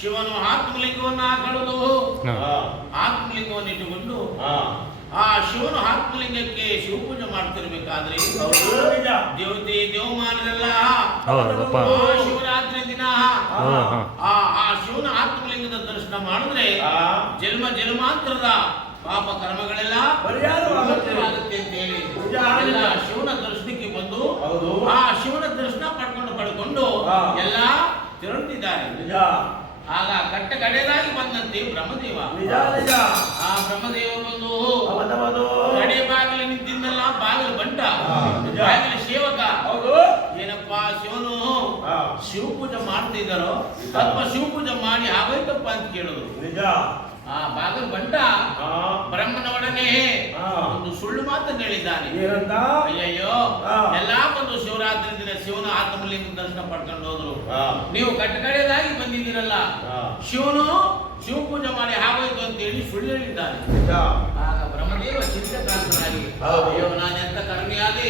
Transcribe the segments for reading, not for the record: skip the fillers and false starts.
ಶಿವನು ಆತ್ಮಲಿಂಗವನ್ನು ಕಳೆದು ಆತ್ಮಲಿಂಗವನ್ನು ಇಟ್ಟುಕೊಂಡು ಆ ಶಿವನು ಆತ್ಮಲಿಂಗಕ್ಕೆ ಶಿವಪೂಜೆ ಮಾಡ್ತಿರ್ಬೇಕಾದ್ರೆ ದೇವತೆ ದೇವಮಾನರೆಲ್ಲ ಶಿವರಾತ್ರಿ ದಿನ ಆ ಶಿವನ ಆತ್ಮಲಿಂಗದ ದರ್ಶನ ಮಾಡಿದ್ರೆ ಜನ್ಮ ಜನ್ಮಾಂತರದ ಪಾಪ ಕರ್ಮಗಳೆಲ್ಲ ಪರಿಹಾರವಾಗುತ್ತೆ ಅಂತ ಹೇಳಿ ಎಲ್ಲ ಶಿವನ ದರ್ಶನಕ್ಕೆ ಬಂದು ಆ ಶಿವನ ದರ್ಶನ ಪಡ್ಕೊಂಡು ಎಲ್ಲ ತೆರಳುತ್ತಿದ್ದಾರೆ. ಆಗ ಕಟ್ಟ ಕಡೆದಾಗಿ ಬಂದಂತೆ ಬ್ರಹ್ಮದೇವ ಆ ಬ್ರಹ್ಮದೇವ ಬಂದು ಕಡೆ ಬಾಗಿಲು ನಿಂತಿದ್ದಲ್ಲ, ಬಾಗಿಲು ಬಂಟ, ಬಾಗಿಲು ಸೇವಕ ಏನಪ್ಪಾ ಶಿವನು ಶಿವಪೂಜೆ ಮಾಡ್ತಿದ್ದಾರೋ ಅಥವಾ ಶಿವಪೂಜೆ ಮಾಡಿ ಆಗೋಯ್ತಪ್ಪ ಅಂತ ಕೇಳುದು. ಆ ಬಾಗಿಲು ಬಂಟ ಬ್ರಹ್ಮನ ಒಡನೆ ಒಂದು ಸುಳ್ಳು ಮಾತನ್ನು ಹೇಳಿದ್ದಾನೆ. ಅಯ್ಯಯ್ಯೋ, ಎಲ್ಲಾ ಬಂದು ಶಿವರಾತ್ರಿ ದಿನ ಶಿವನ ಆತ್ಮಲಿಂಗ ದರ್ಶನ ಪಡ್ಕೊಂಡು ಹೋದ್ರು, ನೀವು ಕಟ್ಟಕಡೆದಾಗಿ ಬಂದಿದ್ದೀರಲ್ಲ, ಶಿವನು ಶಿವಪೂಜೆ ಮಾಡಿ ಆಗೋಯ್ತು ಅಂತ ಹೇಳಿ ಸುಳ್ಳು ಹೇಳಿದ್ದಾನೆ. ಆಗ ಬ್ರಹ್ಮದೇವ ಚಿಂತಕಾಂತನಾಗಿ ಅಯ್ಯೋ ನಾನೆಂತ ಕರ್ಮಿಯಾದೆ,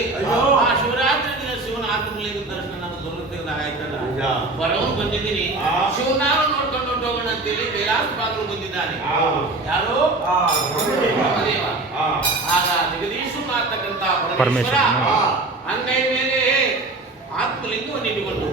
ಆ ಶಿವರಾತ್ರಿ ದಿನ ಶಿವನ ಆತ್ಮಲಿಂಗ ದರ್ಶನ ನಮ್ಗೆ ದೊರಕದಾಗಾಯ್ತಲ್ಲ, ಬರೋನ್ ಬಂದಿದ್ದೀನಿ, ಶಿವನಾರು ನೋಡ್ಕೊಂಡು ಹೋಗೋಣ ಅಂತೇಳಿ ಕೈಲಾಸ ಬಾಗಿಲು ಬಂದಿದ್ದಾನೆ. ಯಾರು? ಬ್ರಹ್ಮದೇವ. ಆಗ ಜಗದೀಶು ಮಾತಕ್ಕಂತ ಪರಮೇಶ್ವರ ಅಂಗೈ ಮೇಲೆ ಆತ್ಮಲಿಂಗವನ್ನು ಇಟ್ಟುಕೊಂಡು